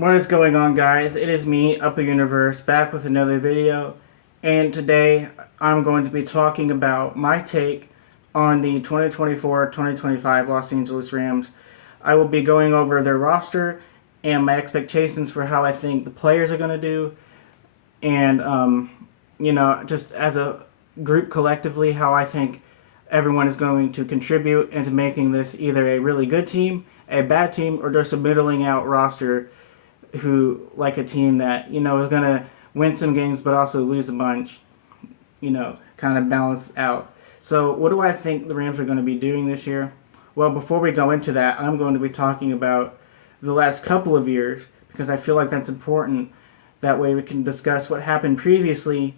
What is going on, guys? It is me, Upper Universe, back with another video. And today I'm going to be talking about my take on the 2024-2025 Los Angeles Rams. I will be going over their roster and my expectations for how I think the players are going to do. And, just as a group collectively, how I think everyone is going to contribute into making this either a really good team, a bad team, or just a middling out roster who like a team that is going to win some games but also lose a bunch, kind of balance out. So what do I think the Rams are going to be doing this year? Well, before we go into that, I'm going to be talking about the last couple of years because I feel like that's important. That way we can discuss what happened previously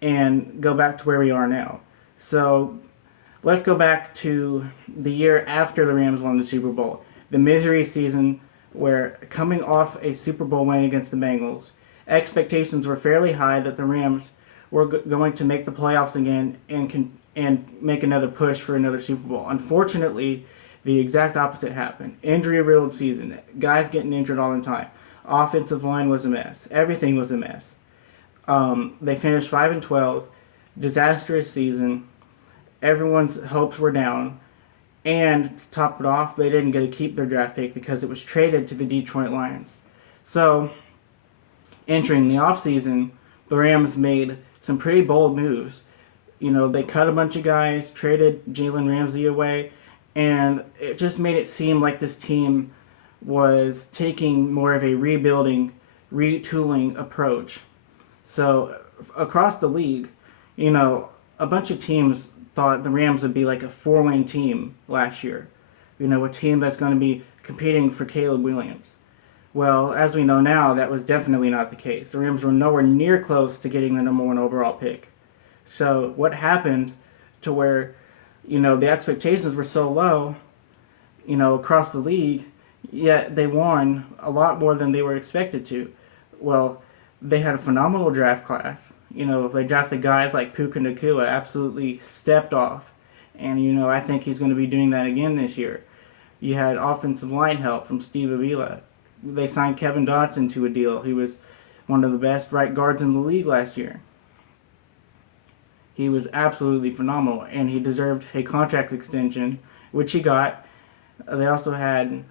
and go back to where we are now. So let's go back to the year after the Rams won the Super Bowl, the misery season, where coming off a Super Bowl win against the Bengals, expectations were fairly high that the Rams were going to make the playoffs again and make another push for another Super Bowl. Unfortunately, the exact opposite happened. Injury-riddled season, guys getting injured all the time. Offensive line was a mess. Everything was a mess. They finished 5-12, disastrous season. Everyone's hopes were down. And to top it off, they didn't get to keep their draft pick because it was traded to the Detroit Lions. So, entering the offseason, the Rams made some pretty bold moves. They cut a bunch of guys, traded Jalen Ramsey away, and it just made it seem like this team was taking more of a rebuilding, retooling approach. So, across the league, a bunch of teams thought the Rams would be like a 4-win team last year. A team that's going to be competing for Caleb Williams. Well, as we know now, that was definitely not the case. The Rams were nowhere near close to getting the number 1 overall pick. So what happened to where, the expectations were so low, across the league, yet they won a lot more than they were expected to. Well, they had a phenomenal draft class. They drafted guys like Puka Nacua, absolutely stepped off. And, I think he's going to be doing that again this year. You had offensive line help from Steve Avila. They signed Kevin Dotson to a deal. He was one of the best right guards in the league last year. He was absolutely phenomenal, and he deserved a contract extension, which he got. They also had,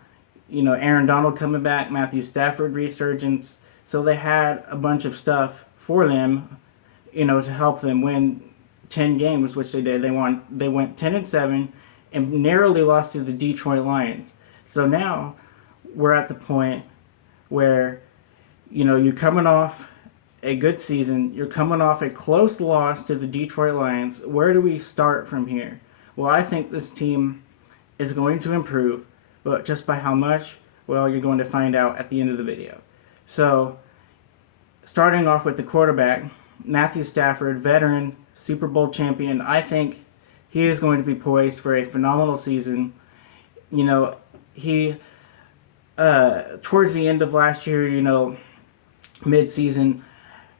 Aaron Donald coming back, Matthew Stafford resurgence. So they had a bunch of stuff for them, to help them win 10 games, which they did. They went 10-7 and narrowly lost to the Detroit Lions. So now we're at the point where, you're coming off a good season. You're coming off a close loss to the Detroit Lions. Where do we start from here? Well, I think this team is going to improve, but just by how much? Well, you're going to find out at the end of the video. So, starting off with the quarterback, Matthew Stafford, veteran, Super Bowl champion. I think he is going to be poised for a phenomenal season. He, towards the end of last year, mid-season,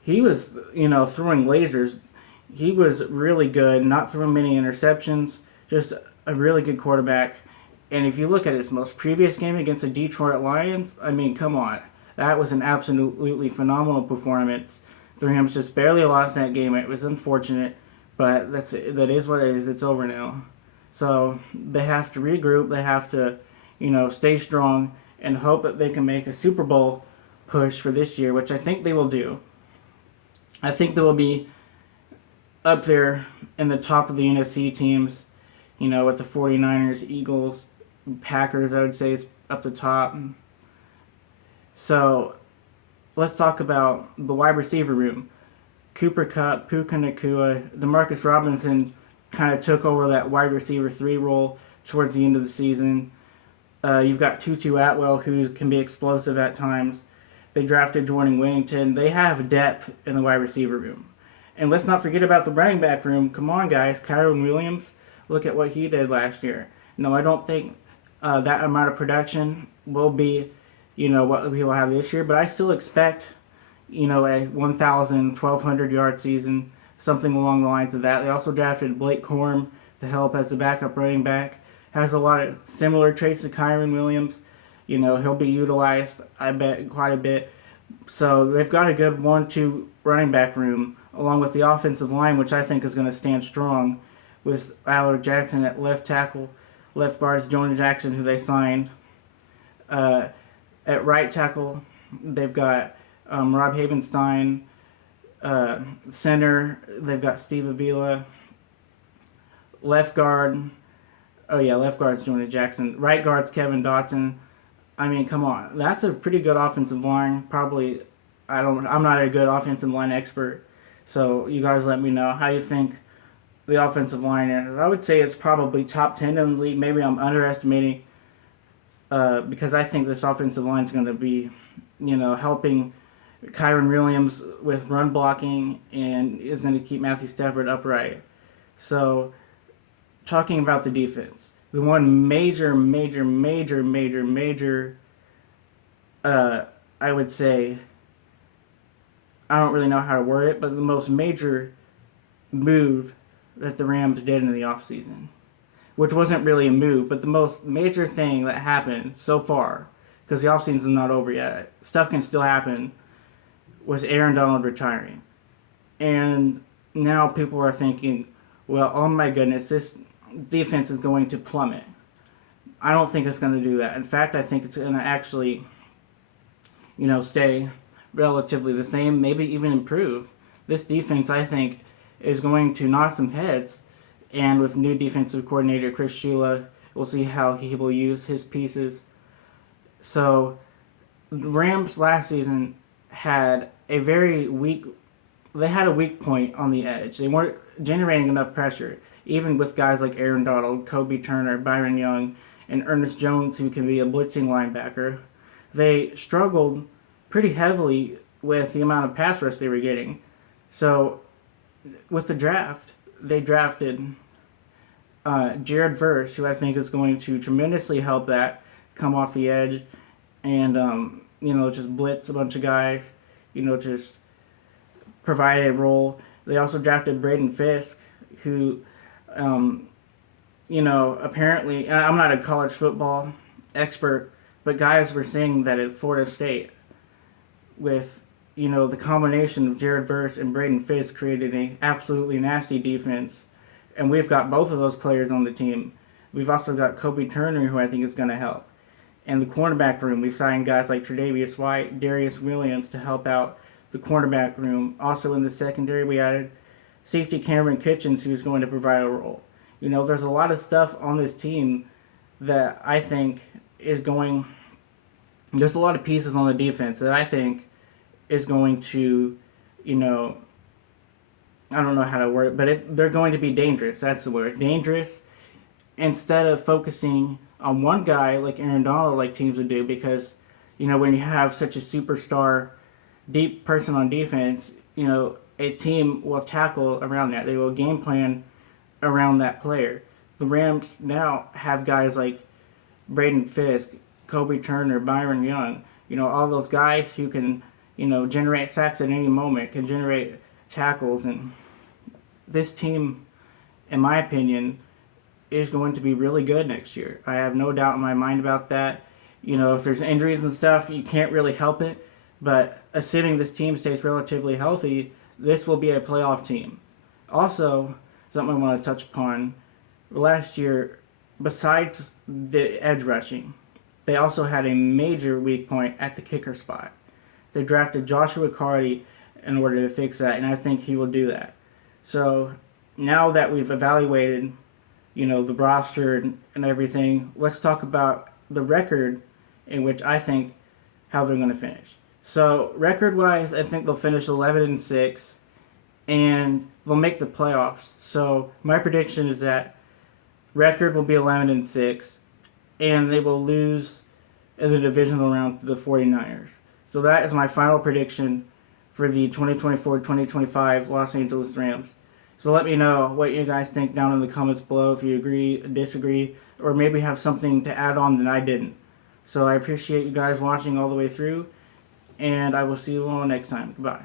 he was, throwing lasers. He was really good, not throwing many interceptions, just a really good quarterback. And if you look at his most previous game against the Detroit Lions, I mean, come on. That was an absolutely phenomenal performance. The Rams just barely lost that game. It was unfortunate, but that is what it is. It's over now. So they have to regroup. They have to, stay strong and hope that they can make a Super Bowl push for this year, which I think they will do. I think they will be up there in the top of the NFC teams, with the 49ers, Eagles, Packers, I would say, is up the top. So let's talk about the wide receiver room. Cooper Kupp, Puka Nacua, Demarcus Robinson kind of took over that wide receiver 3 role towards the end of the season. You've got Tutu Atwell, who can be explosive at times. They drafted Jordan Whittington. They have depth in the wide receiver room. And let's not forget about the running back room. Come on, guys. Kyren Williams, look at what he did last year. No, I don't think that amount of production will be, what we will have this year. But I still expect, a 1,000, 1,200 yard season, something along the lines of that. They also drafted Blake Corum to help as the backup running back. Has a lot of similar traits to Kyren Williams. He'll be utilized, I bet, quite a bit. So they've got a good 1-2 running back room, along with the offensive line, which I think is going to stand strong, with Alec Jackson at left tackle, left guard's Jonah Jackson, who they signed. At right tackle, they've got Rob Havenstein. Center, they've got Steve Avila. Left guard, left guard's Jonah Jackson. Right guard's Kevin Dotson. I mean, come on, that's a pretty good offensive line. Probably, I'm not a good offensive line expert, so you guys let me know how you think the offensive line is. I would say it's probably top 10 in the league. Maybe I'm underestimating, because I think this offensive line is going to be, helping Kyron Williams with run blocking and is going to keep Matthew Stafford upright. So, talking about the defense, the one major, I would say, I don't really know how to word it, but the most major move that the Rams did in the offseason, which wasn't really a move, but the most major thing that happened so far, because the offseason is not over yet, stuff can still happen, was Aaron Donald retiring. And now people are thinking, well, oh my goodness, this defense is going to plummet. I don't think it's going to do that. In fact, I think it's going to actually, stay relatively the same, maybe even improve. This defense, I think, is going to knock some heads. And with new defensive coordinator Chris Shula, we'll see how he will use his pieces. So, the Rams last season had a weak point on the edge. They weren't generating enough pressure, even with guys like Aaron Donald, Kobe Turner, Byron Young, and Ernest Jones, who can be a blitzing linebacker. They struggled pretty heavily with the amount of pass rush they were getting. So, with the draft, they drafted Jared Verse, who I think is going to tremendously help that come off the edge and, just blitz a bunch of guys, just provide a role. They also drafted Braden Fisk, who, apparently, I'm not a college football expert, but guys were saying that at Florida State, with, the combination of Jared Verse and Braden Fisk created an absolutely nasty defense. And we've got both of those players on the team. We've also got Kobe Turner, who I think is going to help. And the cornerback room, we signed guys like Tre'Davious White, Darius Williams to help out the cornerback room. Also in the secondary, we added safety Cameron Kitchens, who's going to provide a role. There's a lot of stuff on this team that I think is going... There's a lot of pieces on the defense that I think is going to, I don't know how to word it, but they're going to be dangerous. That's the word. Dangerous. Instead of focusing on one guy like Aaron Donald, like teams would do, because, when you have such a superstar, deep person on defense, a team will tackle around that. They will game plan around that player. The Rams now have guys like Braden Fisk, Kobe Turner, Byron Young, all those guys who can, generate sacks at any moment, can generate tackles. And this team, in my opinion, is going to be really good next year. I have no doubt in my mind about that. If there's injuries and stuff, you can't really help it. But assuming this team stays relatively healthy, this will be a playoff team. Also, something I want to touch upon, last year, besides the edge rushing, they also had a major weak point at the kicker spot. They drafted Joshua Carty in order to fix that, and I think he will do that. So now that we've evaluated, the roster and everything, let's talk about the record in which I think how they're going to finish. So record-wise, I think they'll finish 11-6, and they'll make the playoffs. So my prediction is that record will be 11-6, and they will lose in the divisional round to the 49ers. So that is my final prediction for the 2024-2025 Los Angeles Rams. So let me know what you guys think down in the comments below, if you agree, disagree, or maybe have something to add on that I didn't. So I appreciate you guys watching all the way through, and I will see you all next time. Goodbye.